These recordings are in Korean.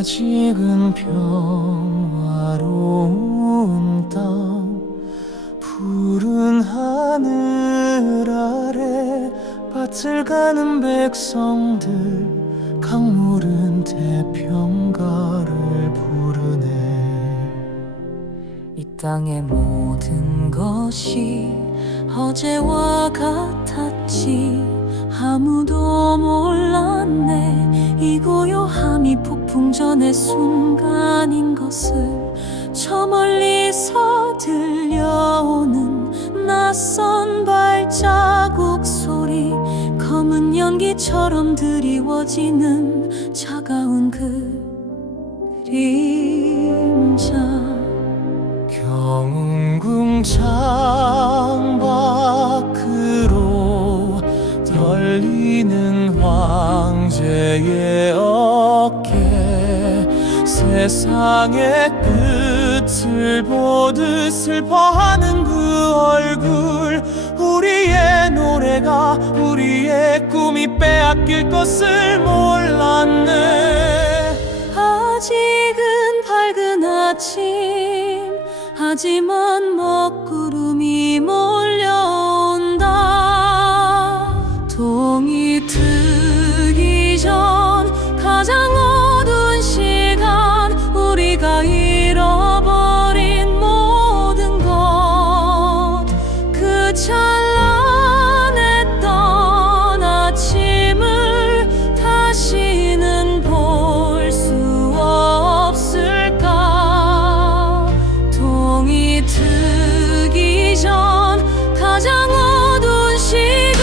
아직은 평화로운 땅, 푸른 하늘 아래 밭을 가는 백성들, 강물은 대평가를 부르네. 이 땅의 모든 것이 어제와 같았지. 아무도 몰랐네. 이 고요함이 폭풍 전의 순간인 것을. 저 멀리서 들려오는 낯선 발자국 소리, 검은 연기처럼 드리워지는 차가운 그림자. 경운궁 창밖으로 떨리는 황제의 어깨, 세상의 끝을 보듯 슬퍼하는 그 얼굴. 우리의 노래가 우리의 꿈이 빼앗길 것을 몰랐네. 아직은 밝은 아침, 하지만 먹구름이 몰려온다. 동이 트기 전 가장 어두운 시간, 우리가 잃어버린 모든 것. 그 찬란했던 아침을 다시는 볼 수 없을까. 동이 트기 전 가장 어두운 시간,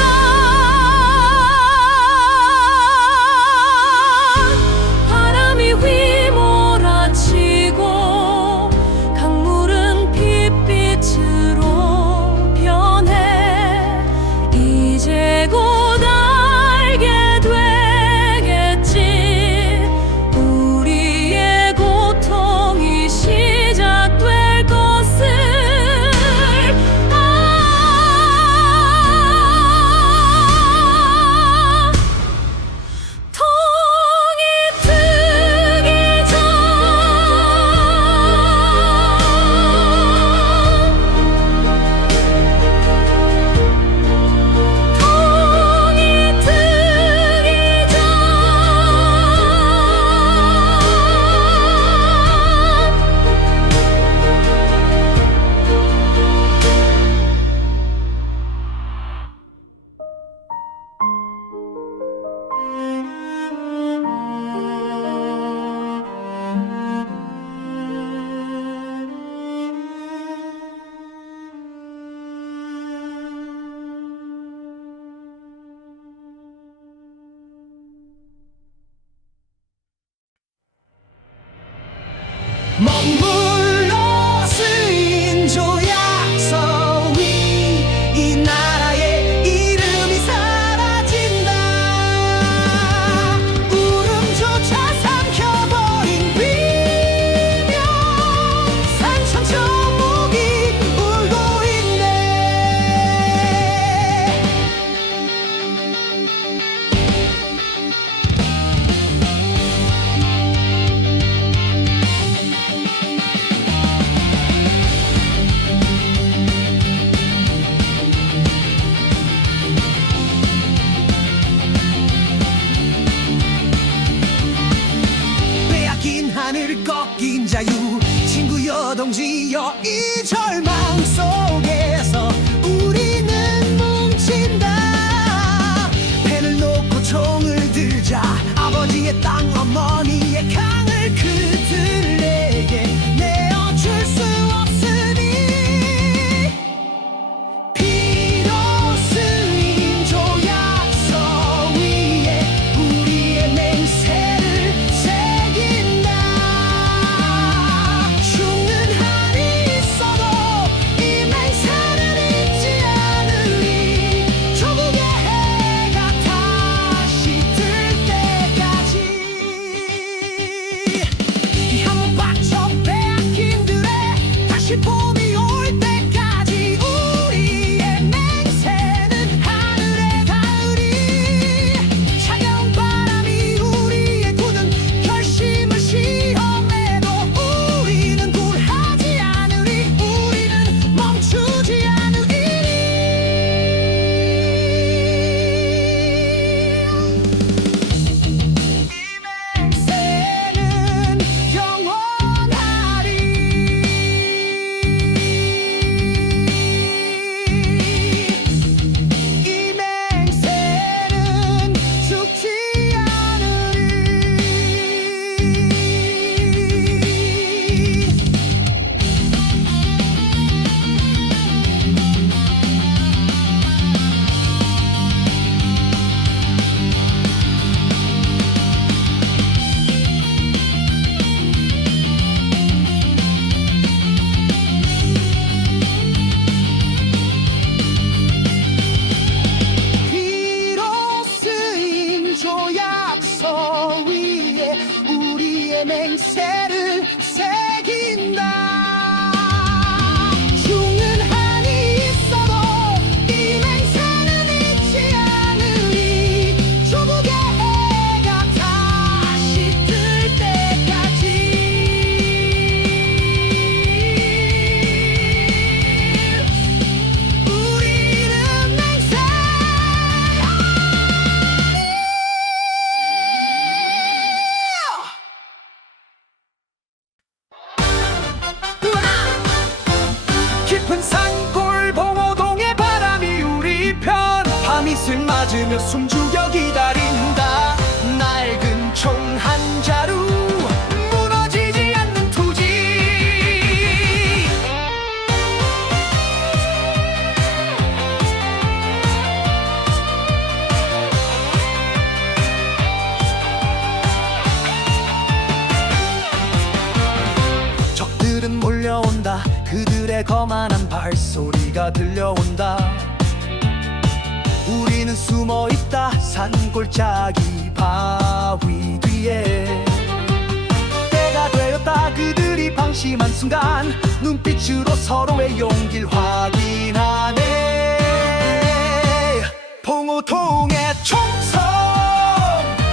바람이 휘몰아치고 강물은 핏빛으로 변해. 이제 곧 알게 되겠지. 우리의 고통이 시작될 것을. 동이 트기 전, 동이 트기 전, 머물러 쓰인 조약서 위 이 나라의 이름이 사라진다. 울음조차 삼켜버린 비명, 산천초 목이 울고 있네. 빼앗긴 하늘 꺾인 자유, 친구여 동지여 이 절망 속에서 우리는 뭉친다. 펜을 놓고 총을 들자. 아버지의 땅, 어머니의 강을 그들에게 내어줄 수 없으니. 피로 쓰인 조약서 위에 우리의 맹세를 새긴다. 죽는 한이 있어도 밤이슬 맞으며 숨죽여 기다린다. 낡은 총 한 자루 무너지지 않는 토지. 적들은 몰려온다. 그들의 거만한 발소리가 들려온다. 우리는 숨어있다. 산골짜기 바위 뒤에 때가 되었다. 그들이 방심한 순간 눈빛으로 서로의 용기를 확인하네. 봉오동의 총성,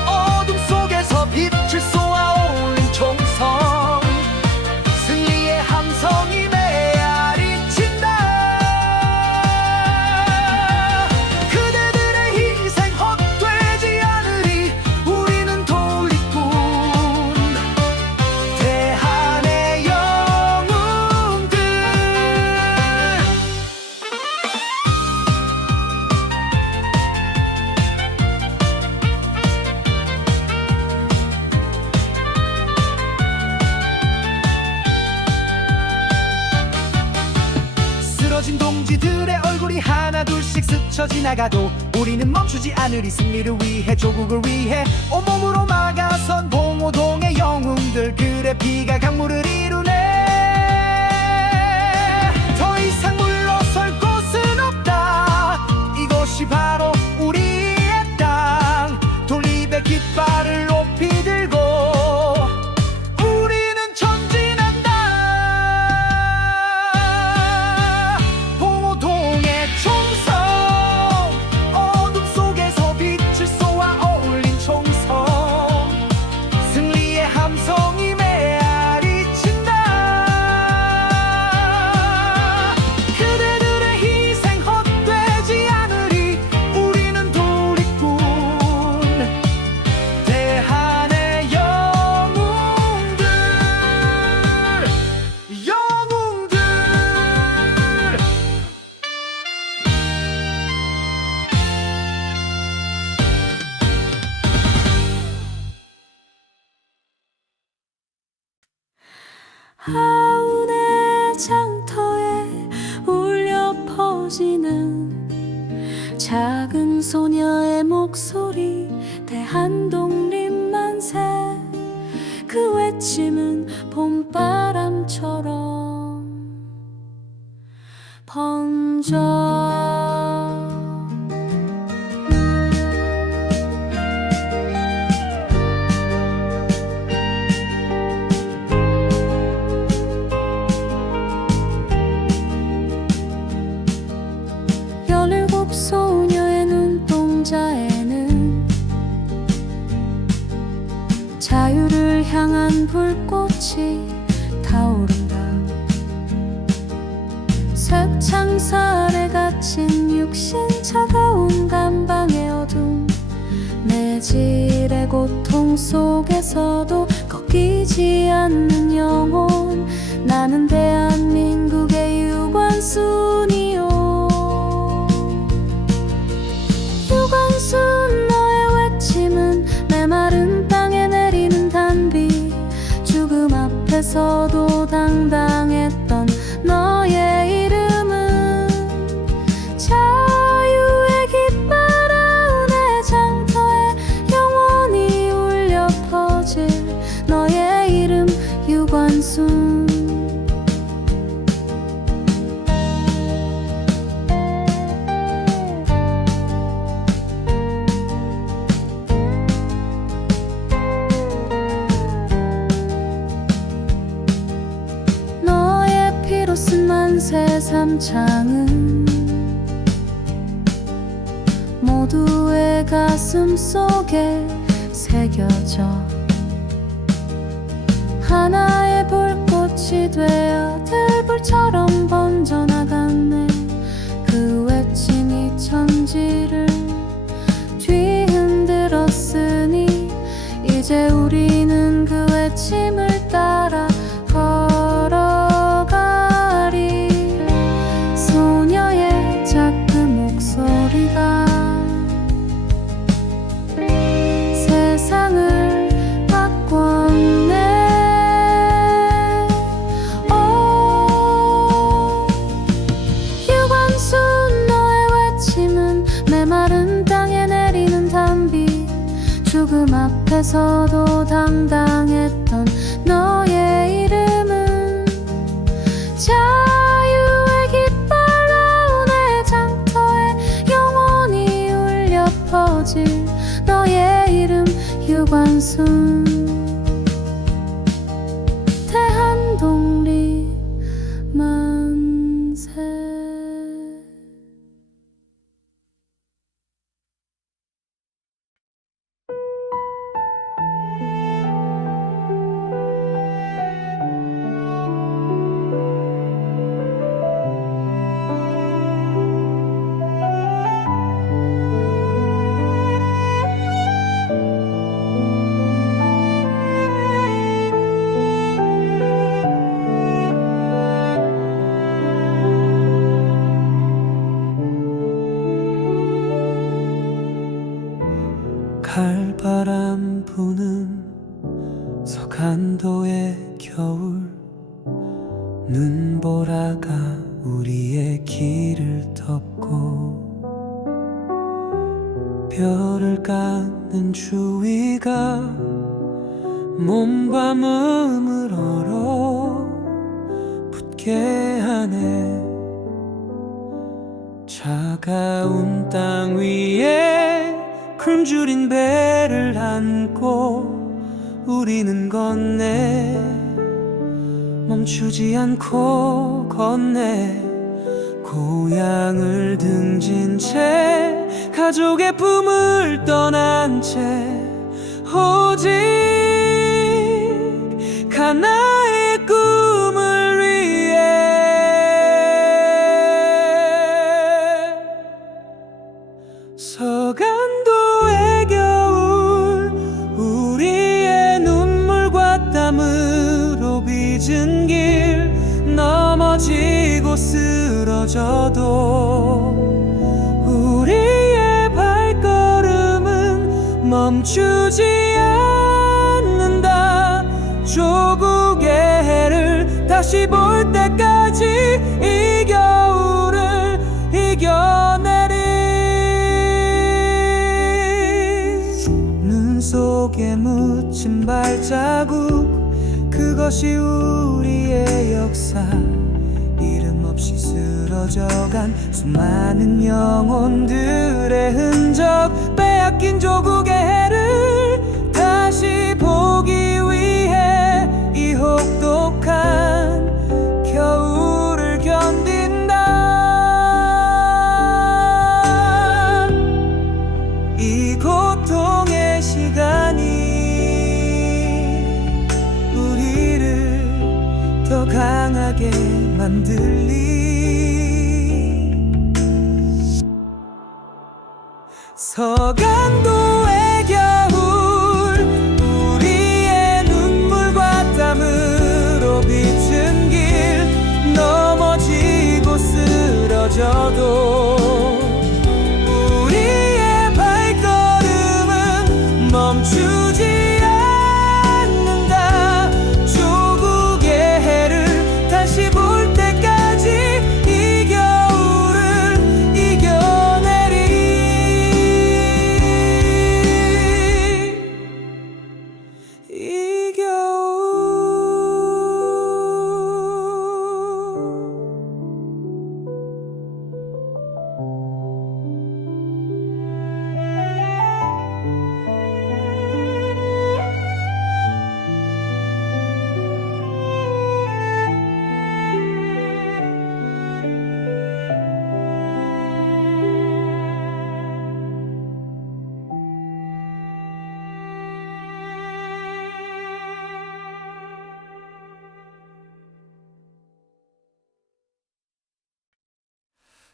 어둠 속에서 빛을 쏘아 올린 총성, 승리의 함성이 메아리친다. 그대들의 희생 헛되지 않으리. 우리는 독립군, 대한의 영웅들. 쓰러진 동지들의 얼굴이 하나둘씩 스쳐 지나가도 우리는 멈추지 않으리. 승리를 위해, 조국을 위해 온몸으로 막아선 봉오동의 영웅들. 그래 피가 강물을 이루네. 더 이상 물러설 곳은 없다. 이곳이 바로 우리의 땅. 독립의 깃발을 높이 들고 우리는 전진한다. 봉오동의 총성, 어둠 속에서 빛을 쏘아 올린 총성, 승리의 함성이 메아리친다. 그대들의 희생 헛되지 않으리. 우리는 독립군, 대한의 영웅들. 영웅들. 아우의 장터에 울려 퍼지는 작은 소녀의 목소리. 대한독립 만세. 그 외침은 봄바람처럼 번져. 열일곱 소녀의 눈동자에는 자유를 향한 불꽃이 타오른다. 쇠창살에 갇힌 육신, 차가운 감방의 어둠, 매질의 고통 속에서도 꺾이지 않는 영혼. 나는 대한민국의 유관순이요. 유관순, 너의 외침은 메마른 땅에 내리는 단비. 죽음 앞에서도 당당했던 너의 이름은 자유의 깃발. 아우의 장터에 영원히 울려 퍼질 너의 이름, 유관순. 너의 피로 쓴 만세 삼창은 모두의 가슴 속에 새겨져 하나의 불꽃이 되어 들불처럼 번져나갔네. 그 외침이 천지를 뒤흔들었으니 이제 우리는 그 외침을 따라 걸어가리. 소녀의 작은 목소리가 앞에서도 당당했던 너의 이름은 자유의 깃발 라운의 장터에 영원히 울려 퍼질 너의 이름 유관순 대한독립 만세. 칼바람 부는 서간도의 겨울, 눈보라가 우리의 길을 덮고 별을 깎는 추위가 몸과 마음을 얼어 붙게 하네. 차가운 땅 위에 굶주린 배를 안고 우리는 건네. 멈추지 않고 건네. 고향을 등진 채 가족의 품을 떠난 채 오직 하나의 꿈을 위해 서간도의 겨울, 우리의 눈물과 땀으로 빚은 길, 넘어지고 쓰러져도 우리의 발걸음은 멈추지 않는다. 조국의 해를 다시 볼 때까지 이 겨울을 이겨내리. 눈 속에 묻힌 발자국, 그것이 우리의 역사. 이름 없이 쓰러져간 수많은 영혼들의 흔적, 빼앗긴 조국의 해를 다시 보기 위해 이 혹독한 겨울을 견딘다. 이 고통의 시간이 우리를 더 강하게 만들리. 서간도의 겨울, 우리의 눈물과 땀으로 비춘 길, 넘어지고 쓰러져도 우리의 발걸음은 멈추지 않는다. 조국의 해를 다시 볼 때까지 이 겨울을 이겨내리. 이 겨울.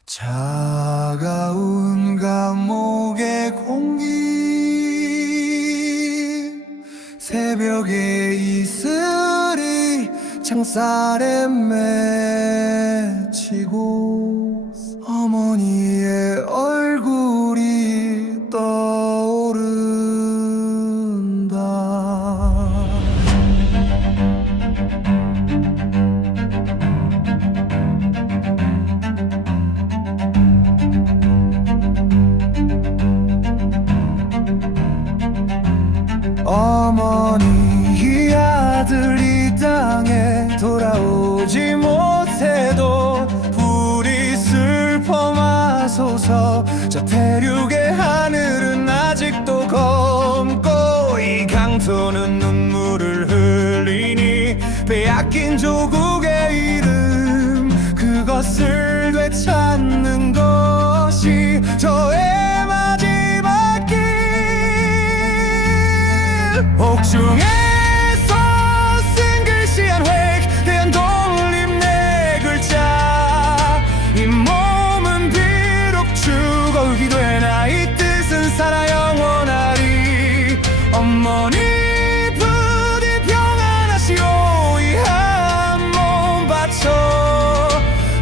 차가운 감옥의 공기, 새벽의 이슬이 창살에 맺히고 어머니의 얼굴이 떠오른다. 어머니 이 아들 이 땅에 돌아오지 못해도 불이 슬퍼 마소서. 저 대륙의 하늘은 아직도 검고 이 강토는 눈물을 흘리니 빼앗긴 조국의 이름 그것을 되찾는 것이 저의 마지막 길. 옥중에서 쓴 글씨 한 획 대한 독립 내 글자. 이 몸은 비록 죽어오기 되나 이 뜻은 살아 영원하리. 어머니 부디 평안하시오. 이 한 몸 바쳐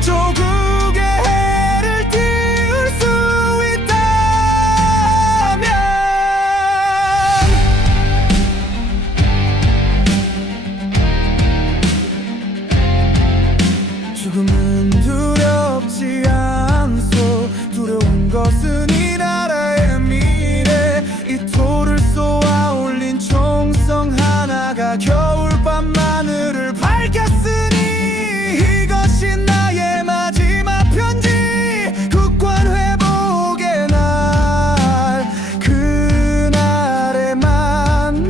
조국의 해를 띄울 수 있다면. 죽음은 두렵지 않소. 두려운 것은 이 나라의 미래. 이 돌을 쏘아 올린 총성 하나가 겨울밤 하늘을 밝혔으니 이것이 나의 마지막 편지. 국권 회복의 날 그날에 만납시다.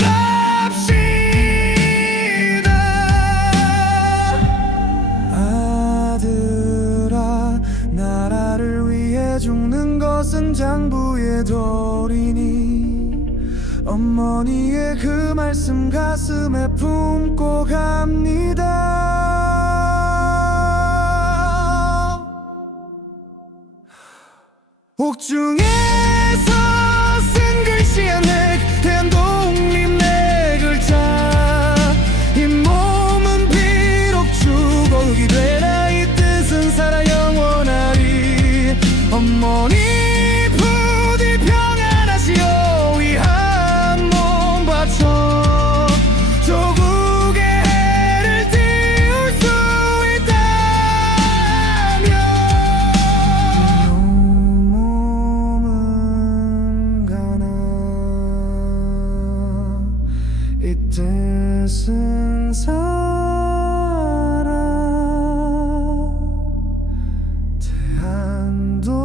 아들아 나라를 위해 죽는 것은 장부의 도리니 어머니의 그 말씀 가슴에 품고 갑니다. 옥중에서 쓴 글씨 한 획 대한 독립 내 글자. 이 몸은 비록 죽어오기 되나 이 뜻은 살아 영원하리. 어머니 부디 평안하시오. 이 한 몸 바쳐 조국의 해를 띄울 수 있다면. 몸은 가나 이 뜻은 살아 대한독립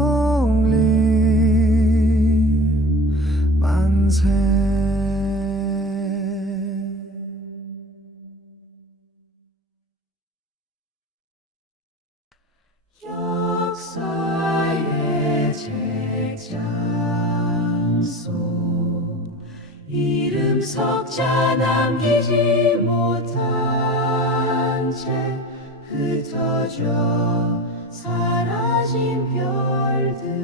만세. 역사의 책장소 이름 석자 남기지 못한 채 흩어져 사라진 별들.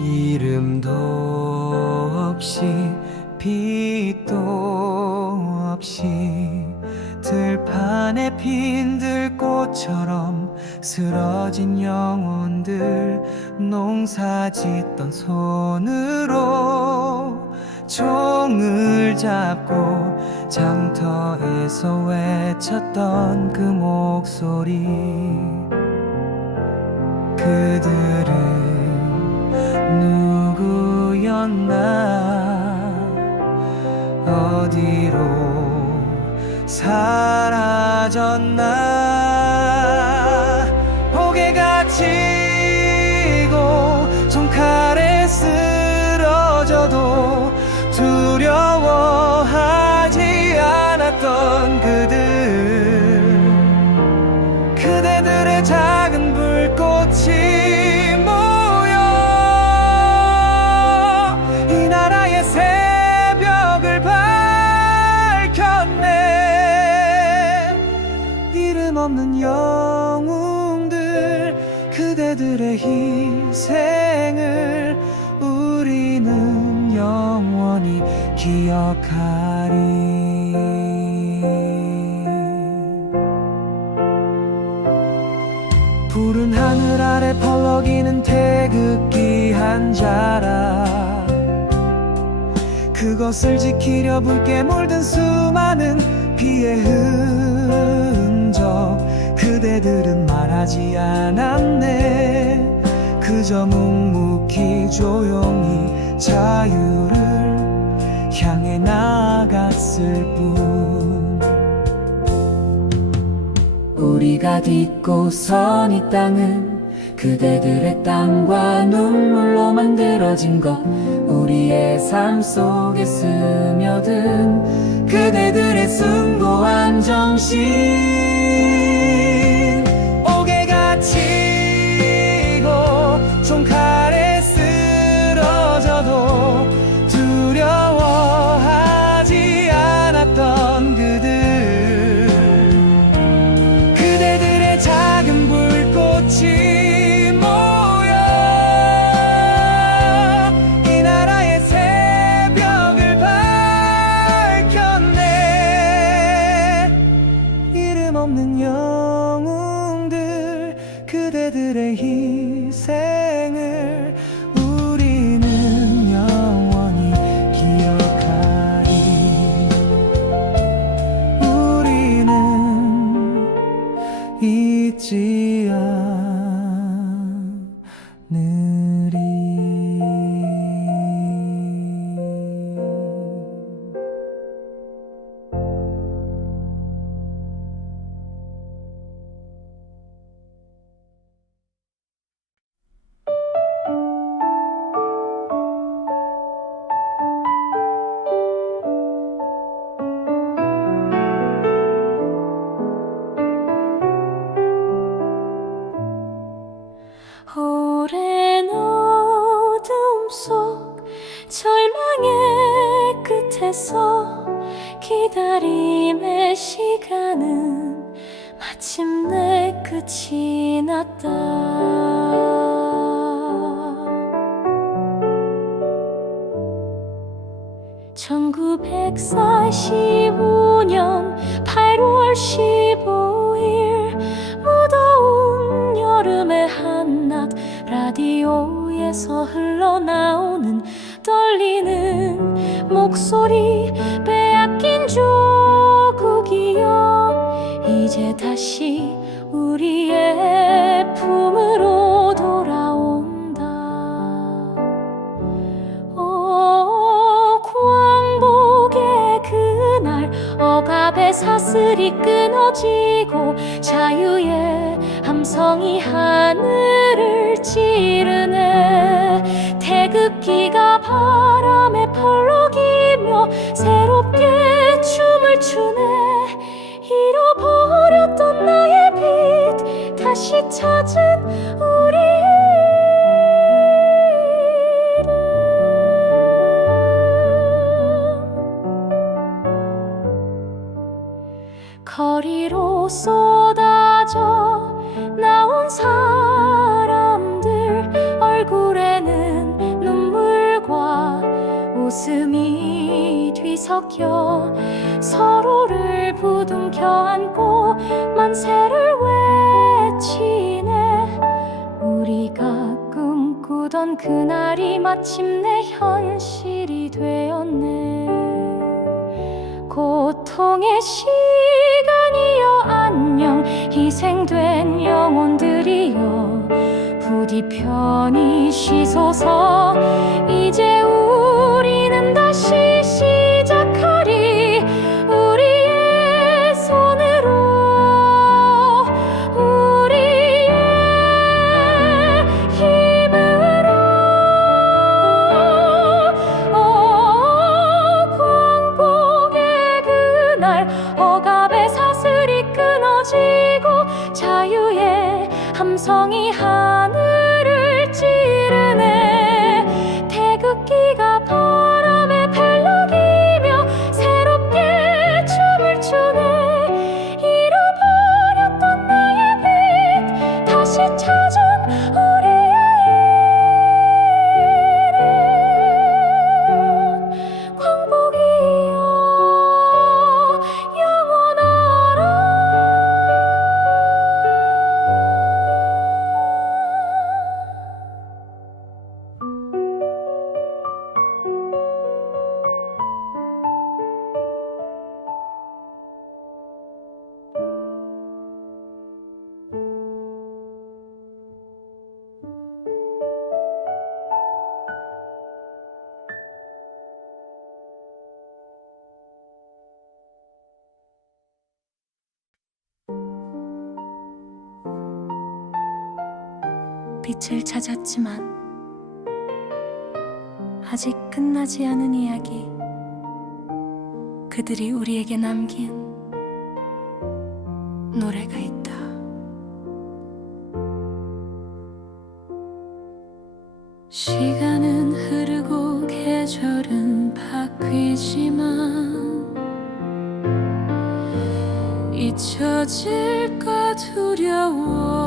이름도 없이 빛도 없이 들판에 핀 들꽃처럼 쓰러진 영혼들. 농사 짓던 손으로 총을 잡고 장터에서 외쳤던 그 목소리. 그들은 누구였나 어디로 사라졌나. 옥에 갇히고 손칼에 쓰러져도 두려워하지 않았던 그대들의 작은 불꽃이 모여 이 나라의 새벽을 밝혔네. 이름 없는 영웅들 그대들의 희생을 우리는 영원히 기억하리. 푸른 하늘 아래 펄럭이는 태극기 한 자락. 그것을 지키려 붉게 물든 수많은 피의 흔적. 그대들은 말할 하지 않았네. 그저 묵묵히 조용히 자유를 향해 나갔을 뿐. 우리가 딛고 선 이 땅은 그대들의 땀과 눈물로 만들어진 것. 우리의 삶 속에 스며든 그대들의 숭고한 정신. 옥에가 치고 총칼에 쓰러져도 두려워하지 않았던 그들. 그대들의 작은 불꽃이 없는 영웅들, 그대들의 희생을 우리는 영원히 기억하리. 우리는 잊지 않으리. 오랜 어둠 속 절망의 끝에서 기다림의 시간은 마침내 끝이 났다. 1945년 8월 15일 무더운 여름의 한낮, 라디오에서 흘러나오는 떨리는 목소리. 빼앗긴 조국이여, 이제 다시 우리의 품으로 돌아온다. 광복의 그날 억압의 사슬이 끊어지고 자유의 함성이 하늘을 찌르네. 태극기가 바람에 펄럭이며 새롭게 춤을 추네. 잃어버렸던 나의 빛 다시 찾은 우리의 거리로 쏟아져 나온 사람들, 얼굴에는 눈물과 웃음이 뒤섞여 서로를 부둥켜 안고 만세를 외치네. 우리가 꿈꾸던 그날이 마침내 현실이 되었네. 고통의 시간이여 안녕, 희생된 영혼들이여 부디 편히 쉬소서. 이제 우리는 다시 시작하리. 우리의 손으로, 우리의 힘으로. 광복의 그날 억압의 사슬이 끊어지고 자유의 함성이 하늘을 찌르네. 태극기가 바람에 펄럭이며 새롭게 춤을 추네. 잃어버렸던 나의 빛 다시 찾은 우리의 이름. 광복이여 영원하라. 빛을 찾았지만 아직 끝나지 않은 이야기, 그들이 우리에게 남긴 노래가 있다. 시간은 흐르고 계절은 바뀌지만 잊혀질까 두려워.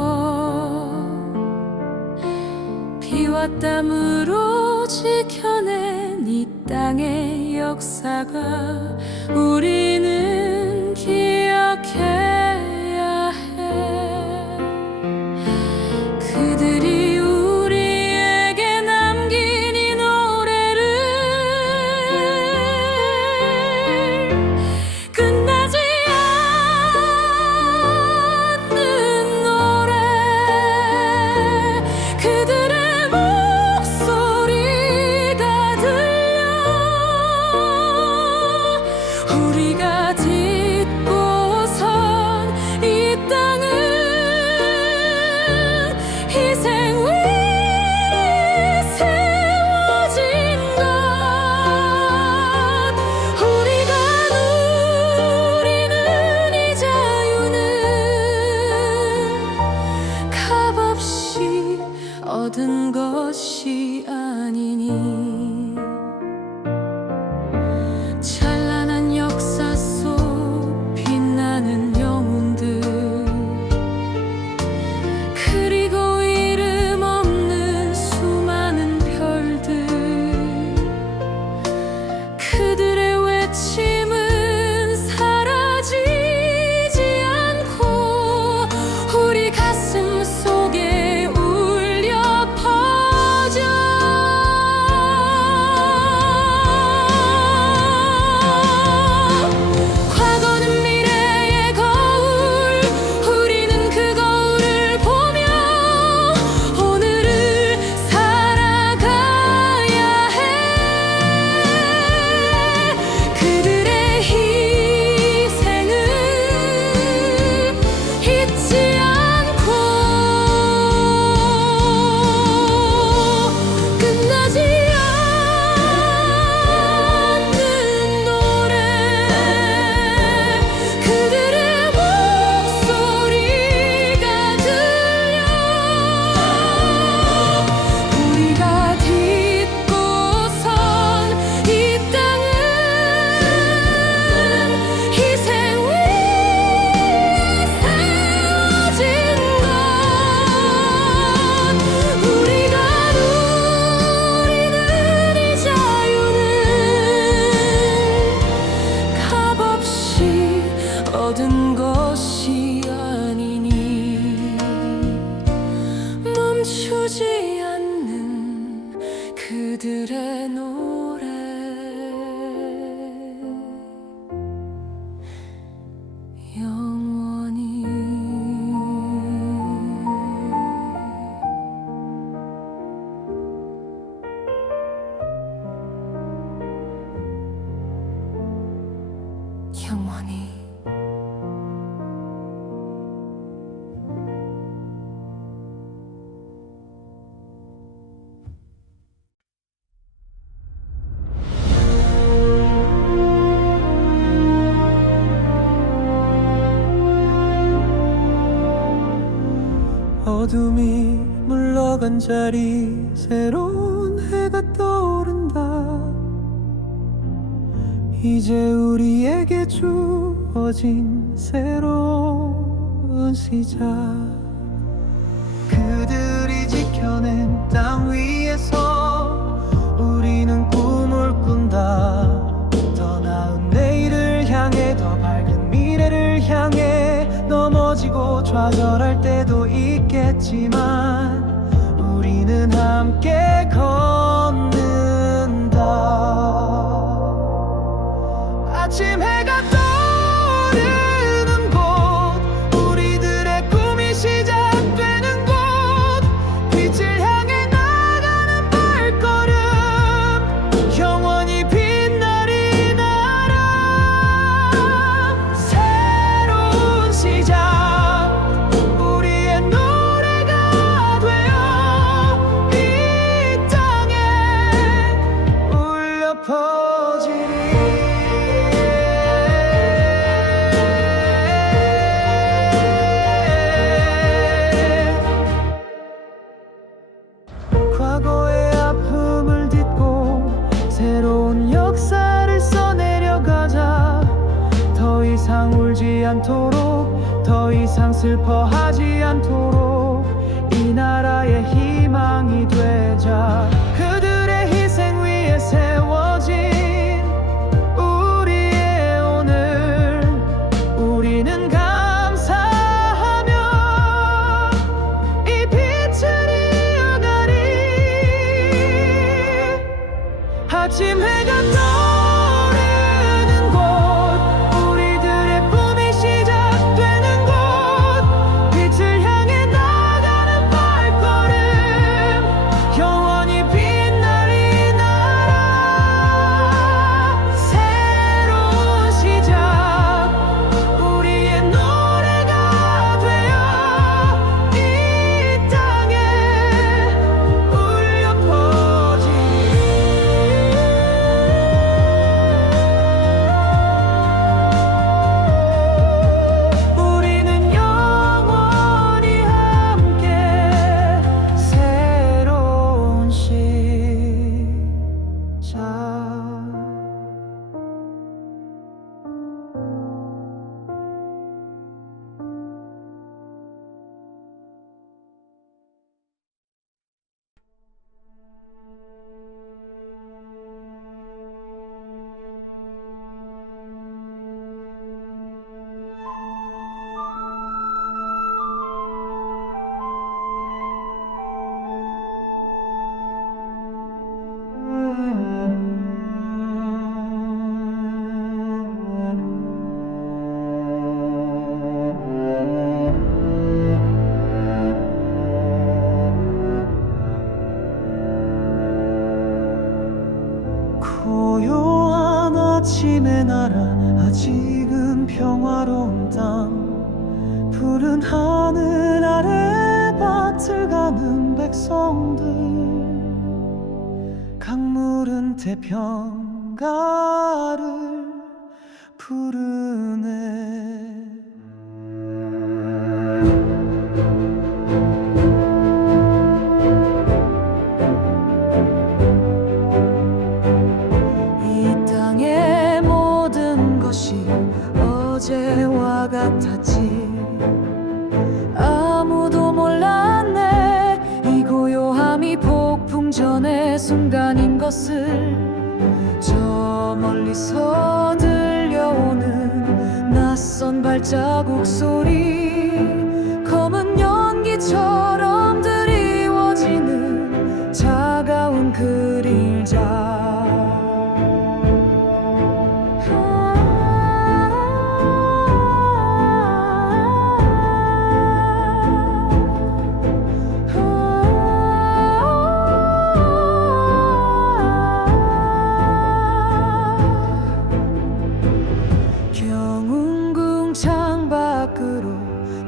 피와 땀으로 지켜낸 이 땅의 역사가 우리는 기억해야 해. 그들이 우리에게 남긴 이 노래를 끝나지 않는 노래, 그들의 목소리가 들려. 우리가 딛고선 이 땅은 희생 위에 세워진 것. 우리가 누리는 이 자유는 값없이 얻은 것이 아니니. 찬란한 역사 속 빛나는 영혼들, 그리고 이름 없는 수많은 별들, 그들의 외침은 사라지지 않고 우리 가슴 속에 울려 퍼져. 과거는 미래의 거울, 우리는 그 거울을 보며 오늘을 살아가야 해. 그들의 희생을 잊지 않고 끝나지 않는 노래, 그들의 목소리가 들려. 우리가 딛고선 이 땅은 희생 위에 세워진 것. 우리가 누리는 이 자유는 값없이 얻은 것이 아니니. 멈추지 않는 그들의 노래, 영원히. 영원히. 어둠이 물러간 자리 새로운 해가 떠오른다. 이제 우리에게 주어진 새로운 시작. 그들이 지켜낸 땅 위에서 우리는 꿈을 꾼다. 더 나은 내일을 향해, 더 밝은 미래를 향해. 넘어지고 좌절할 때도 있겠지만 우리는 함께 걷는다. 아침 해가 떠오르는 곳, 우리들의 꿈이 시작되는 곳, 빛을 향해 나가는 발걸음, 영원히 빛날 이 나라. 새로운 시작, 우리의 노래가 되어 이상 슬퍼하지 않도록 이 나라의 희망이 되자. 그들의 희생 위에 세워진 우리의 오늘, 우리는 감사하며 이 빛을 이어가리. 아침 해가 떠오르는 곳, 우리들의 꿈이 시작되는 곳, 빛을 향해 나가는 발걸음, 영원히 빛날 이 나라. 새로운 시작, 우리의 노래가 되어 이 땅에 울려 퍼지. 우리는 영원히 함께 새로운 시작. 고요한 아침의 나라, 아직은 평화로운 땅, 푸른 하늘 아래 밭을 가는 백성들, 강물은 태평가를 부르네. 이 땅의 모든 것이 어제와 같았지. 아무도 몰랐네, 이 고요함이 폭풍전의 순간인 것을. 저 멀리서 들려오는 낯선 발자국 소리, 검은 연기처럼 드리워지는 차가운 그림자. 경운궁 창밖으로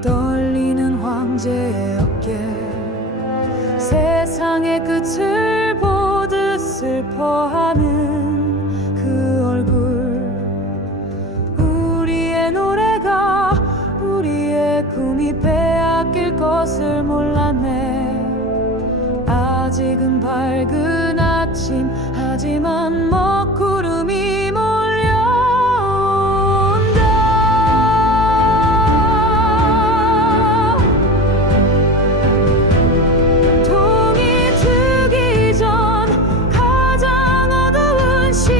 떨리는 황제의 어깨, 세상의 끝을 보듯 슬퍼하는 그 얼굴. 우리의 노래가, 우리의 꿈이 빼앗길 것을 몰랐네. 아직은 밝은 아침, 하지만 먹구름이 몰려온다. 동이 트기 전 가장 어두운 시간,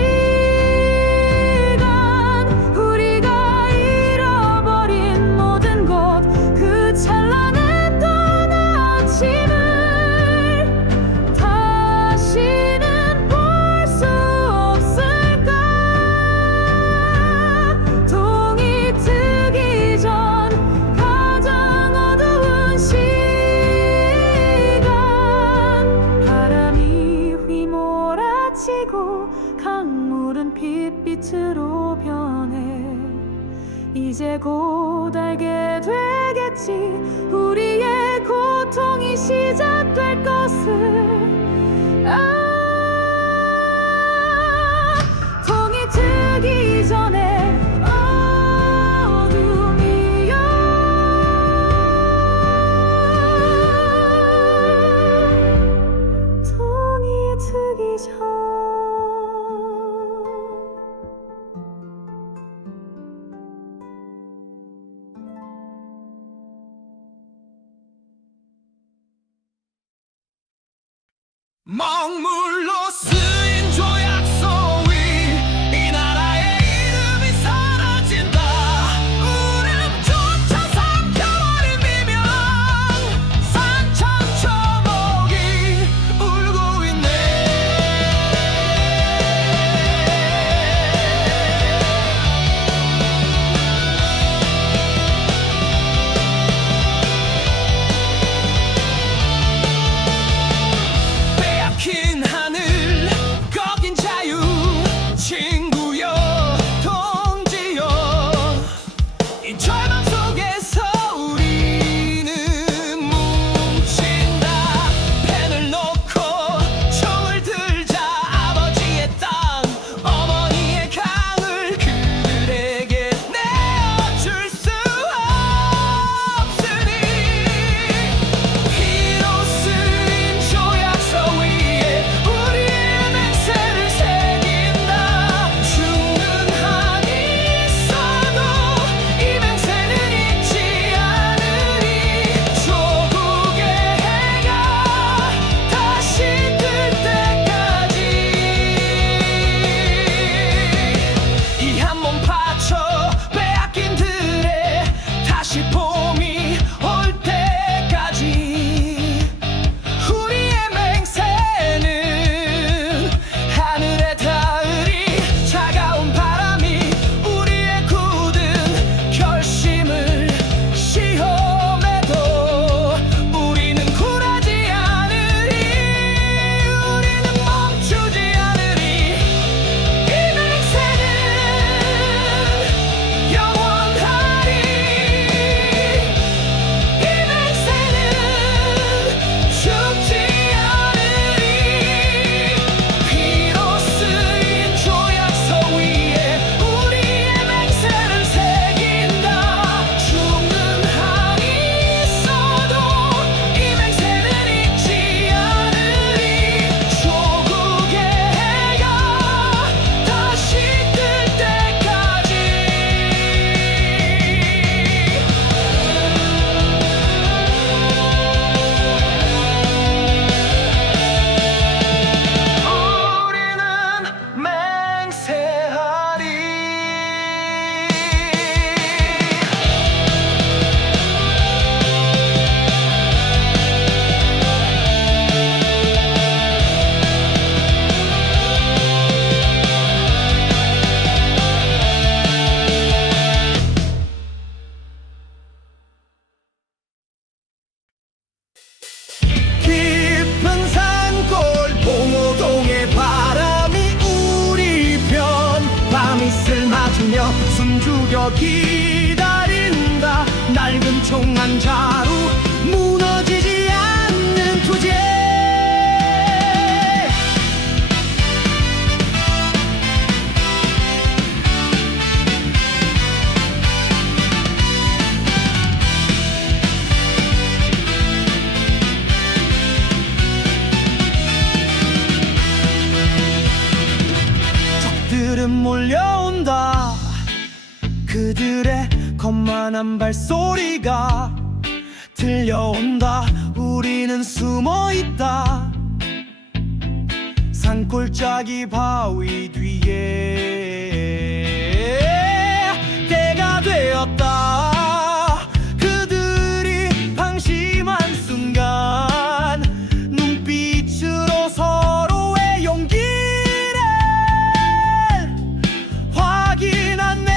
우리가 잃어버린 모든 것, 그 찬란했던 아침을 다시는 볼 수 없을까. 동이 트기 전 가장 어두운 시간, 바람이 휘몰아치고 강물은 핏빛으로 변해. 이제 곧 알게 되겠지, 우리의 고통이 시작될 것을. 동이 트기 전에 어둠이여, 동이 트기 전. 먹물로 쓰인 조약서 위 이 나라의 이름이 사라진다. 울음조차 삼켜버린 비명. 산천초목이 울고 있네. 빼앗긴 하늘 거긴 자유 친구여 동지여 이 절망 속에서 우리는 뭉친다. 펜을 놓고 총을 들자. 아버지의 땅 어머니의 강을 그들에게 내어줄 수 없으니 피로 쓰인 조약서 위에 우리의 맹세를 새긴다. 죽는 한이 있어도 이 맹세는 잊지 않으리. 조국의 해가 다시 뜰 때까지 이 한 몸 바쳐 빼앗긴 들에 다시 봄이 올 때까지 우리의 맹세는 하늘에 닿으리. 차가운 바람이 우리의 굳은 결심을 시험해도 우리는 굴하지 않으리. 우리는 멈추지 않으리. 이 맹세는 영원하리. 이 맹세는 죽지 않으리. 피로 쓰인 조약서 위에 우리의 맹세를 새긴다. 죽는 한이 있어도 이 맹세는 잊지 않으리. 조국의 해가 다시 뜰 때까지 우리는 맹세하리. 깊은 산골 봉오동의 바람이 우리 편 밤이슬 맞으며 숨죽여 기다린다. 낡은 총 한 자루 무너지지 않는 투제. 적들은 몰려온다. 그들의 거만한 발소리가 들려온다. 우리는 숨어있다. 산골짜기 바위 뒤에 때가 되었다. 그들이 방심한 순간 눈빛으로 서로의 용기를 확인하네.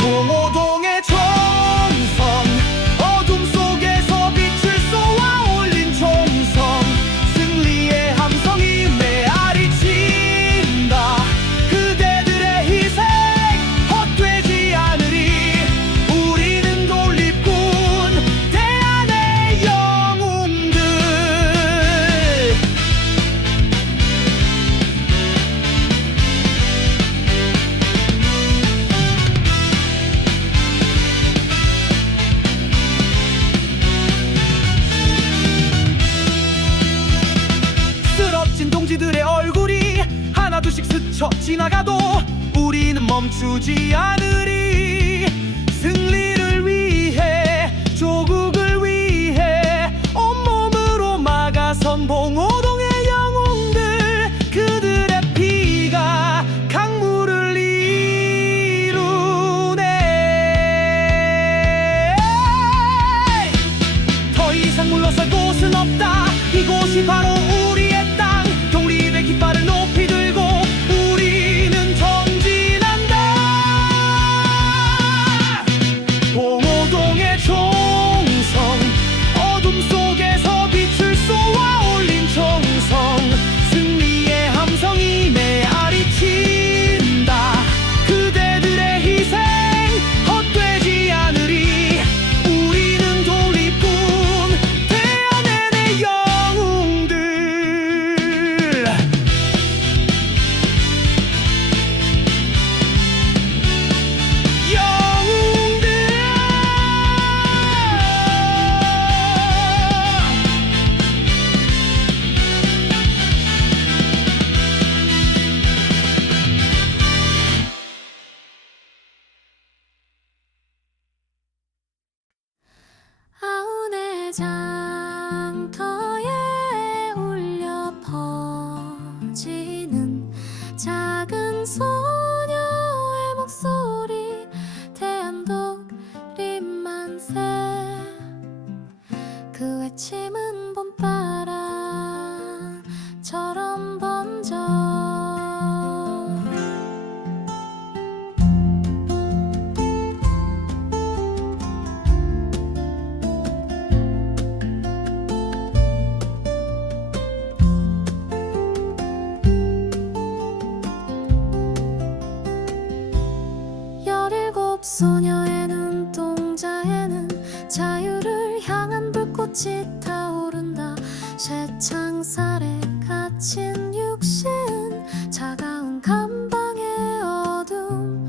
봉오동의 총성 어둠 속에서 빛을 쏘아 올린 총성. 승리의 함성이 메아리친다. 그대들의 희생 헛되지 않으리. 우리는 독립군 대한의 영웅들. 쓰러진 동지들의 얼굴이 하나둘씩 스쳐 지나가도 우리는 멈추지 않으리. 승리를 위해 조국을 위해 온몸으로 장터에 울려 퍼지는 작은 소녀의 목소리, 태안독립 만세. 그 외침은 봄바람처럼 번져. 소녀의 눈동자에는 자유를 향한 불꽃이 타오른다. 쇠창살에 갇힌 육신, 차가운 감방의 어둠,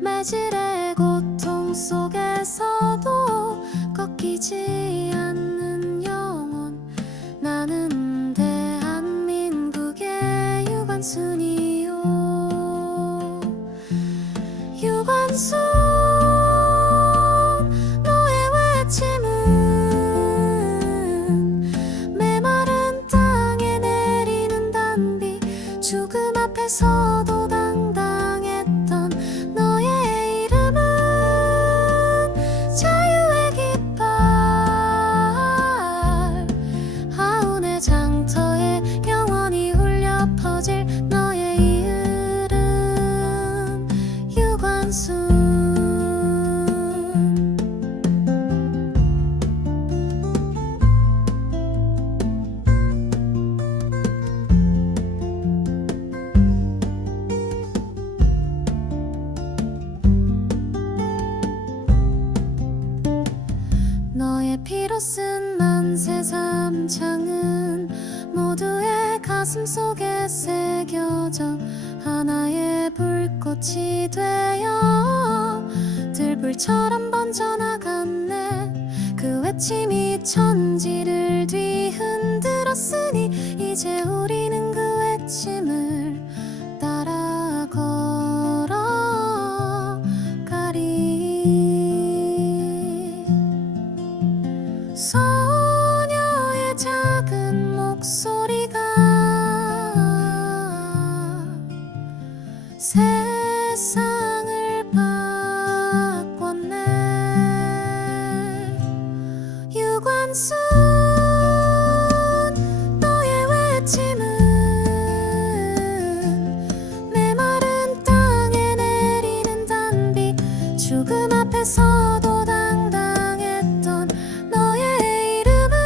매질의 고통 속에서도 꺾이지 않는 영혼. 나는 대한민국의 유관순이요. 유관순, 서도 당당했던 너의 이름은 자유의 깃발. 하운의 장터에 영원히 울려 퍼질 너의 이름, 유관순. 너의 피로 쓴 만세 삼창은 모두의 가슴 속에 새겨져 하나의 불꽃이 되어 들불처럼 번져나갔네. 그 외침이 천지를 뒤흔들었으니 이제 우리는 그 외침을 따라 걸어가리. 소녀의 작은 목소리가 세상을 바꿨네. 유관순, 너의 외침은 메마른 땅에 내리는 단비, 죽음 앞에서도 당당했던 너의 이름은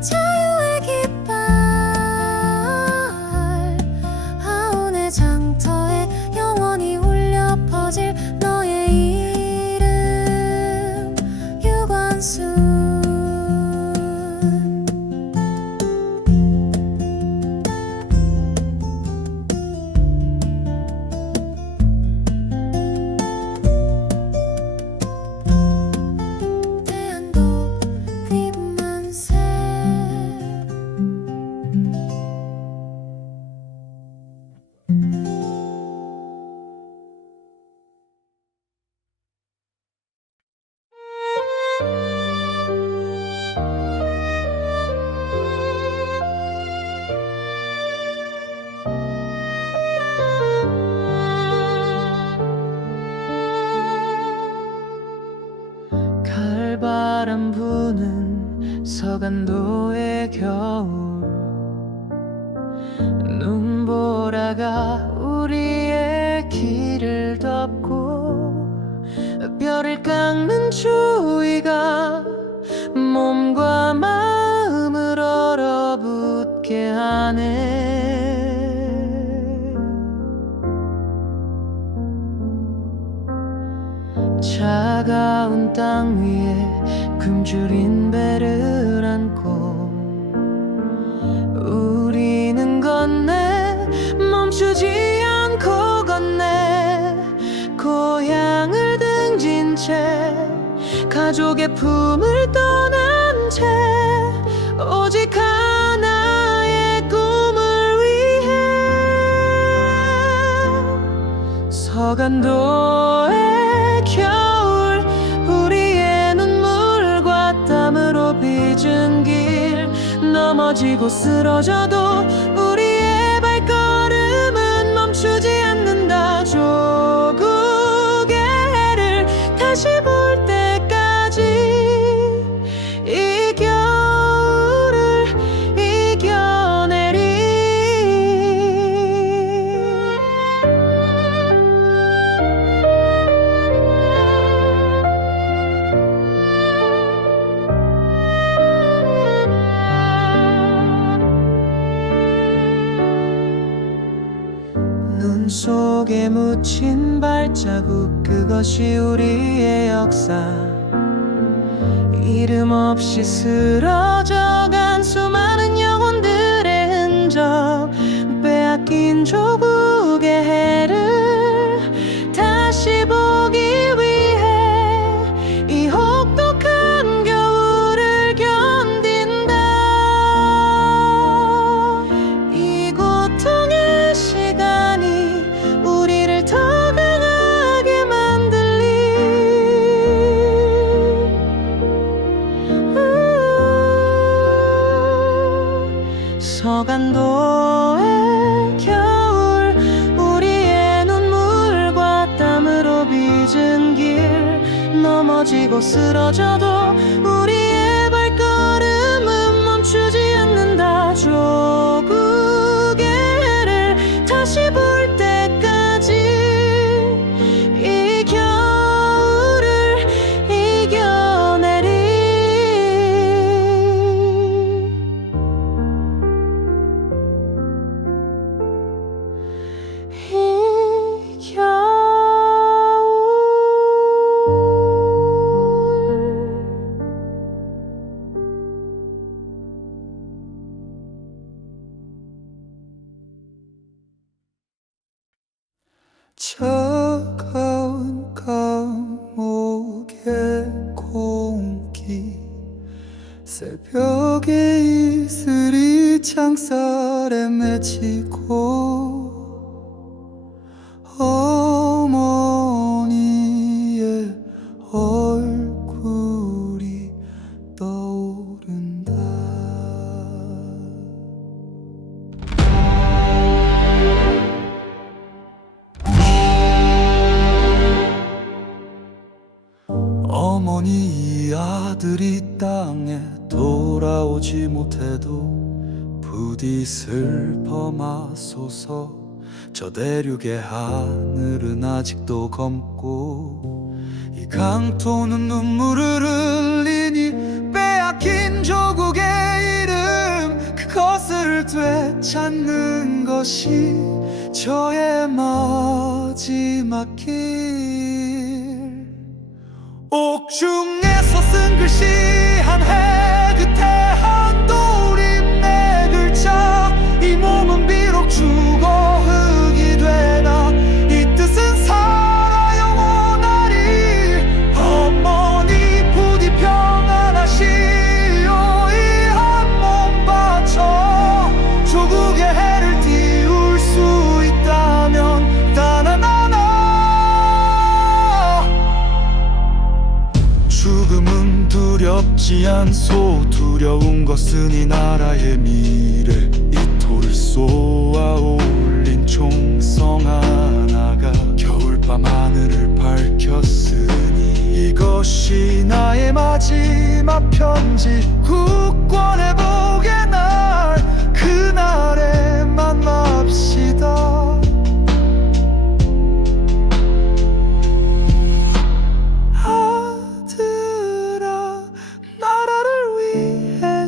자유의 깃발. 하운의 장터에 영원히 울려 퍼질 너의 이름, 유관순. 대한독립 만세. 가을바람 부는 서간도의 겨울, 눈보라가 우리의 길을 덮고 별을 깎는 추위가 몸과 마음을 얼어붙게 하네. 차가운 땅 위에 굶주린 배를 안고 우리는 건네, 멈추지 않고 건네. 고향을 등진 채 가족의 품을 떠난 채 오직 하나의 꿈을 위해 서간도의 겨울, 우리의 눈물과 땀 넘어지고 쓰러져도 우리의 발걸음은 멈추지 않는다. 조국의 해를 다시 볼 때까지 이 겨울을 이겨내리. 눈 속에 묻힌 발자국, 그것이 우리의 역사. 이름 없이 쓰러져간 수많은 영혼들의 흔적, 빼앗긴 조국의 해를 다시 보기 위해 이 혹독한 겨울을 견딘다. 이 고통의 시간이 우리를 더 강하게 만들리. 서간도의 겨울, 우리의 눈물과 땀으로 빚은 길, 넘어지고 쓰러져도 우리의 발걸음은 멈추지 않는다. 조국의 해를 다시 볼 때까지 이 겨울을 이겨내리. 이 겨울 차가운 감옥의 공기, 새벽의 이슬이 창살에 맺히고 어머니의 얼굴이 떠오른다. 어머니, 이 아들이 땅에 돌아오지 못해도 부디 슬퍼 마소서. 저 대륙의 하늘은 아직도 검고 이 강토는 눈물을 흘리니 빼앗긴 조국의 이름, 그것을 되찾는 것이 저의 마지막 길. 옥중에서 쓴 글씨 한 해 끝에 한 돌임 내 글자. 이 몸은 비록 죽어 흙이 되나 이 뜻은 살아 영원하리. 어머니 부디 평안하시오. 이 한 몸 바쳐 조국의 해를 띄울 수 있다면 따나나나. 죽음은 두렵지 않소. 두려운 것은 이 나라의 미래. 이 돌을 쏘아 올린 총성 하나가 겨울밤 하늘을 밝혔으니 이것이 나의 마지막 편지. 국권의 복의 날, 그날에 만납시다.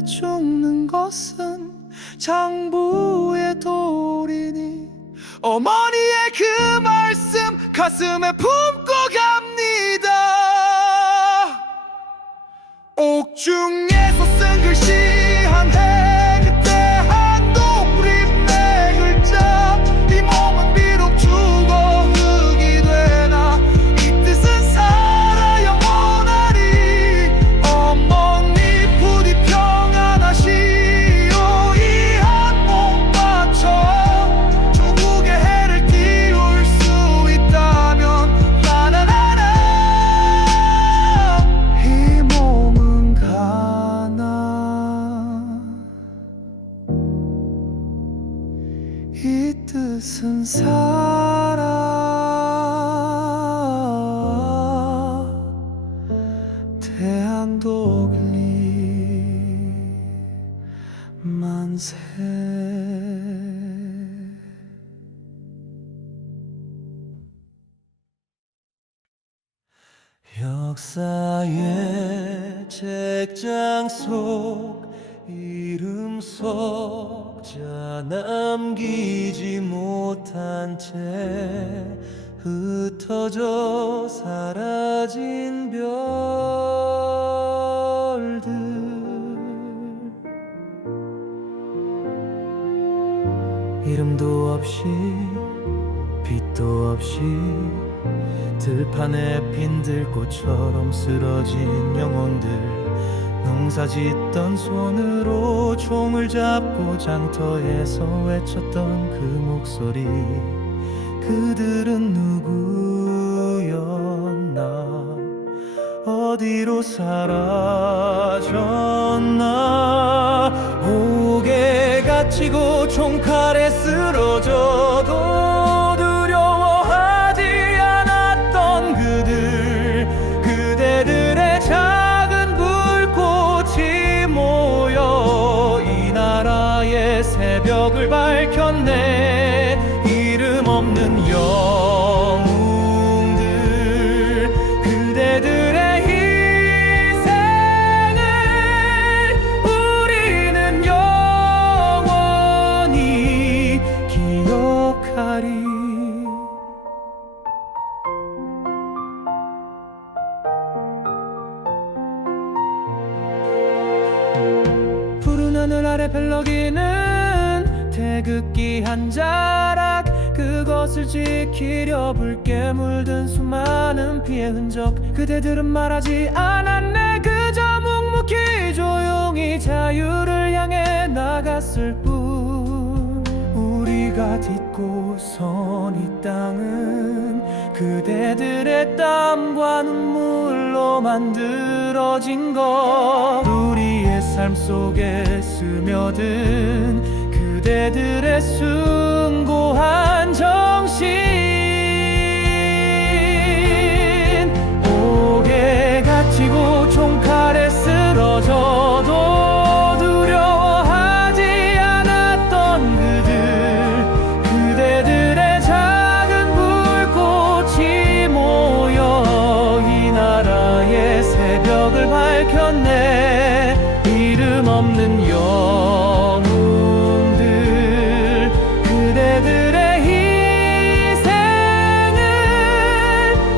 죽는 것은 장부의 돌이니 어머니의 그 말씀 가슴에 품고 갑니다. 옥중에서 쓴 글씨 한 해 끝에 한 돌임 내 글자. 이 몸은 비록 죽어 흙이 되나 이 뜻은 살아 영원하리. 어머니 부디 평안하시오. 이 한 몸 바쳐 조국의 해를 띄울 수 있다면 나나나나. 이 몸은 가난하니 대한독립 만세. 역사의 책장 속 이름 석자 남기지 못한 채 흩어져 사라진 별들, 이름도 없이 빛도 없이 들판에 핀 들꽃처럼 쓰러진 영혼들, 농사짓던 손으로 총을 잡고 장터에서 외쳤던 그 목소리, 그들은 누구였나, 어디로 사라졌나. 옥에 갇히고 총칼에 쓰러져도 두려워하지 않았던 그들, 그대들의 작은 불꽃이 모여 이 나라의 새벽을 밝혔네. 이름 없는 영웅들, 그대들의 희생을 우리는 영원히 기억하리. 푸른 하늘 아래 펼럭이는 태극기 한 자락, 그것을 지키려 붉게 물든 수많은 피의 흔적. 그대들은 말하지 않았네. 그저 묵묵히 조용히 자유를 향해 나갔을 뿐. 우리가 딛고 선 이 땅은 그대들의 땀과 눈물로 만들어진 것. 우리의 삶 속에 스며든 그대들의 숭고한 정신, 옥에 갇히고 총칼에 쓰러져도 두려워하지 않았던 그들, 그대들의 작은 불꽃이 모여 이 나라의 새벽을 밝혔네. 이름 없는 영웅들, 그대들의 희생을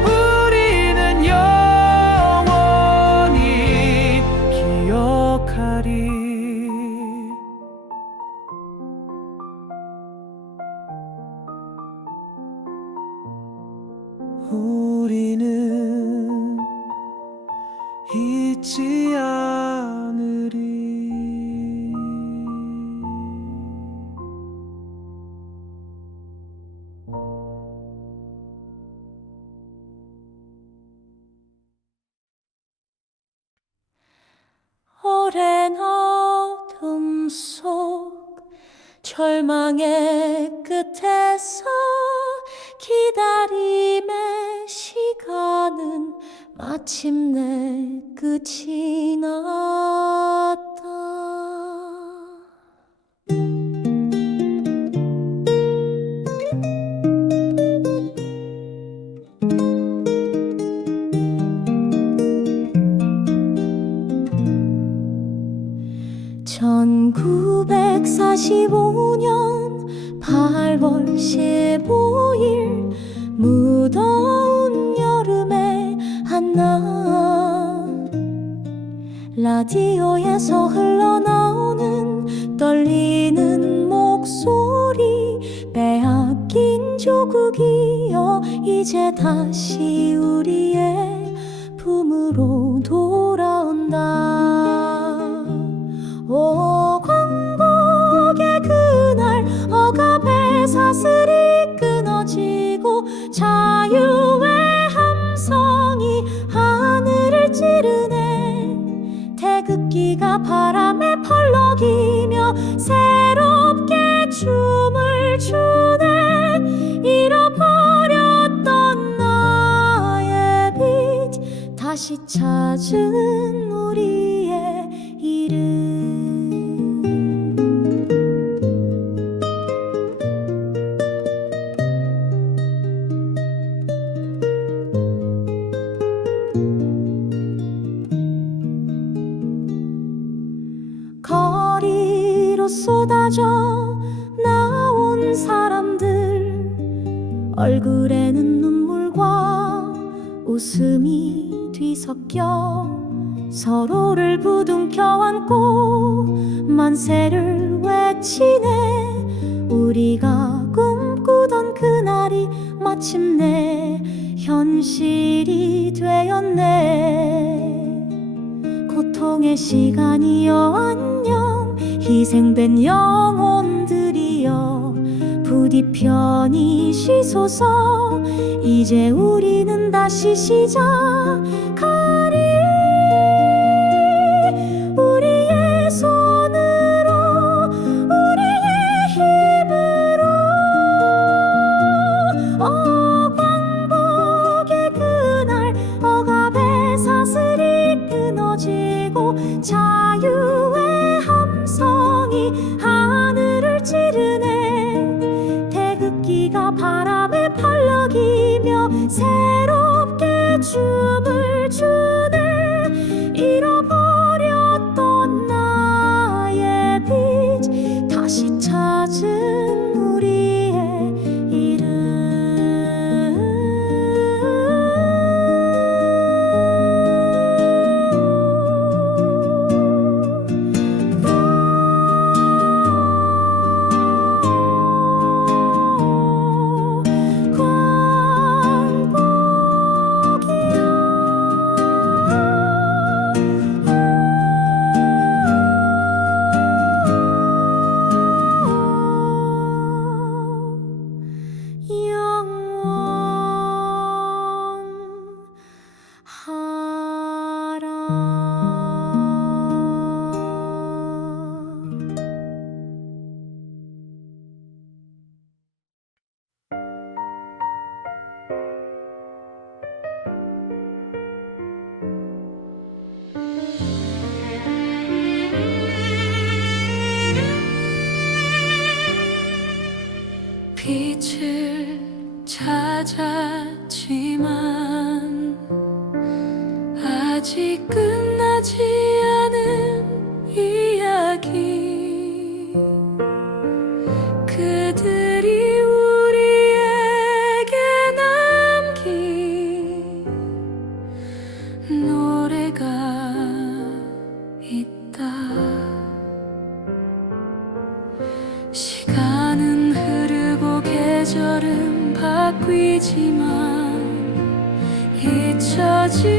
우리는 영원히 기억하리. 우리는 잊지 않으리. 오랜 어둠 속 절망의 끝에서 기다림의 시간은 마침내 끝이 났다. (1945년 8월 15일) 무더운 여름의 한낮, 라디오에서 흘러나오는 떨리는 목소리, 빼앗긴 조국이여 이제 다시 우리의 품으로 돌아온다. 오 광복의 그날 억압의 사슬이 끊어지고 자유의 함성이 하늘을 찌르네. 태극기가 바람에 펄럭이며 새롭게 춤을 추네. 잃어버렸던 나의 빛 다시 다시 찾은 우리의 이름. 거리로 쏟아져 나온 사람들, 얼굴에는 눈물과 웃음이 뒤섞여 서로를 부둥켜 안고 만세를 외치네. 우리가 꿈꾸던 그날이 마침내 현실이 되었네. 고통의 시간이여 안녕, 희생된 영혼들이여 부디 편히 쉬소서. 이제 우리는 다시 시작하리. 우리의 손으로, 우리의 힘으로, 광복의 그날 억압의 사슬이 끊어지고 자유의 함성이 하늘을 찌르네. 태극기가 바람에 팔럭이며 새롭게 춤을 추네. 잃어버렸던 나의 빛, 다시 찾은 우리의 이름. 빛을 찾았지만 아직 끝나지 않은 이야기, 그들이 우리에게 남긴 노래가 있다. 시간은 흐르고 계절은 바뀌지만 잊혀질까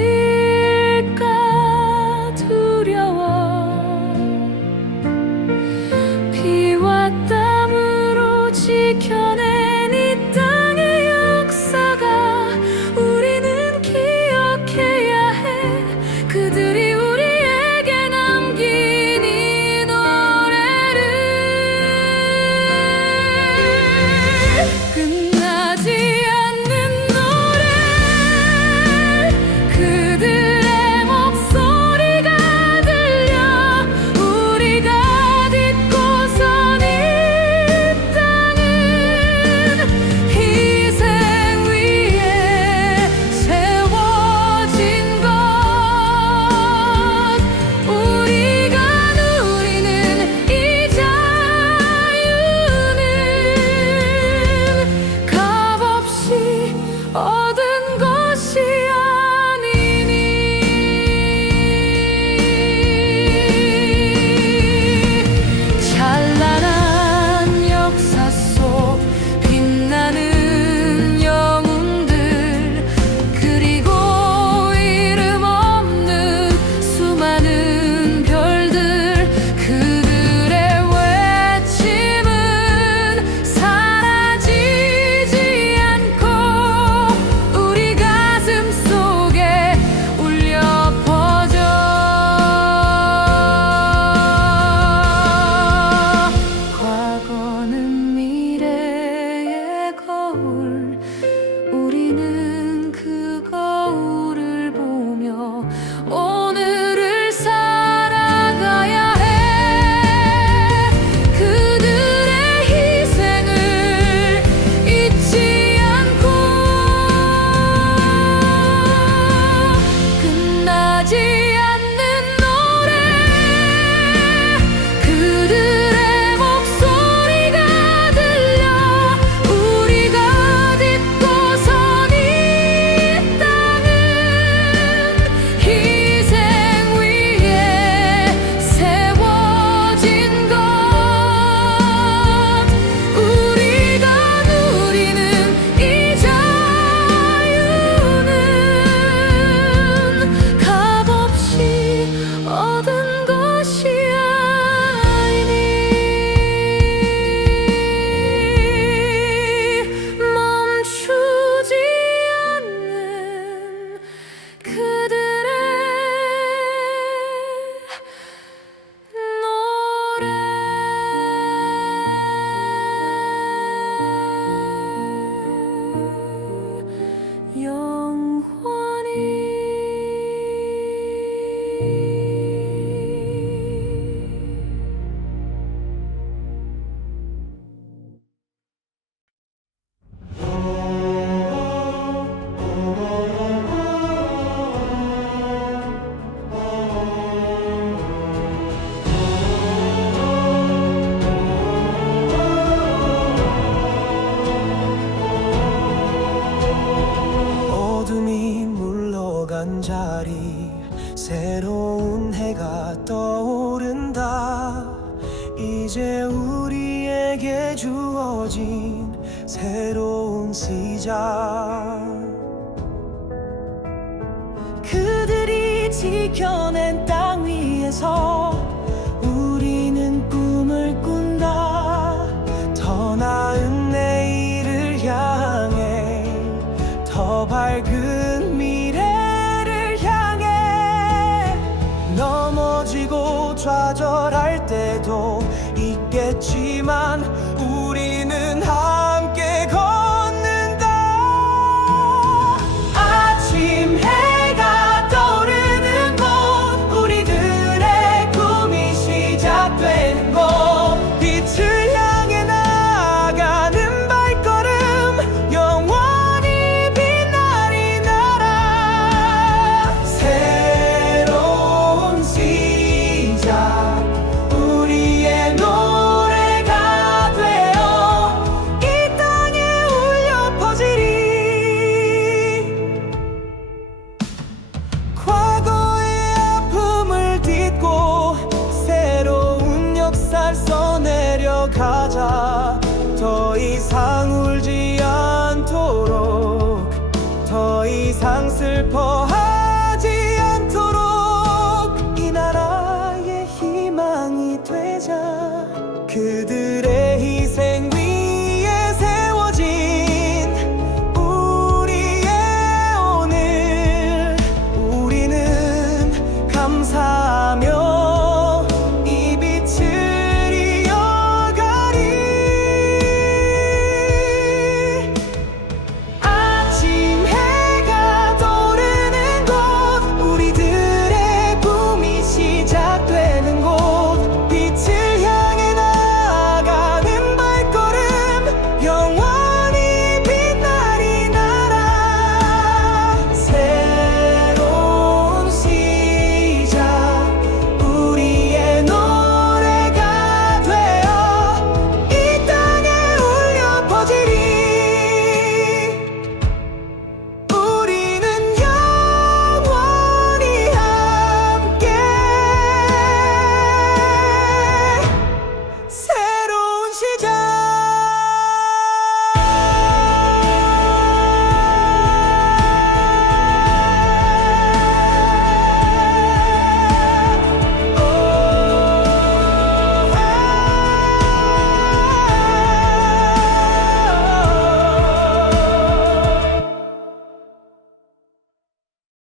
두려워. 피와 땀으로 지켜낸 이 땅의 역사가 우리는 기억해야 해. 그들 변하지 않는 노래 그들의 목소리가 들려 우리가 딛고선 이 땅은 희생 위에 세워진 것 우리가 누리는 이 자유는 값없이 얻은 것이 아니니 멈추지 않는 그들의 노래 영원히 어둠이 물러간 자리 새로운 해가 떠오른다 이제 우리에게 주어진 새로운 시작 그들이 지켜낸 땅 위에서 우리는 꿈을 꾼다 더 나은 내일을 향해 더 밝은 미래를 향해 넘어지고 좌절할 때도 있겠지만 우리는 함께 걷는다 아침 해가 떠오르는 곳 우리들의 꿈이 시작되는 곳 빛을 향해 나아가는 발걸음 영원히 빛나리 나라 새로운 시작 우리의 노래가 되어 이 땅에 울려 퍼지리 과거의 아픔을 딛고 새로운 역사를 써내려가자 더 이상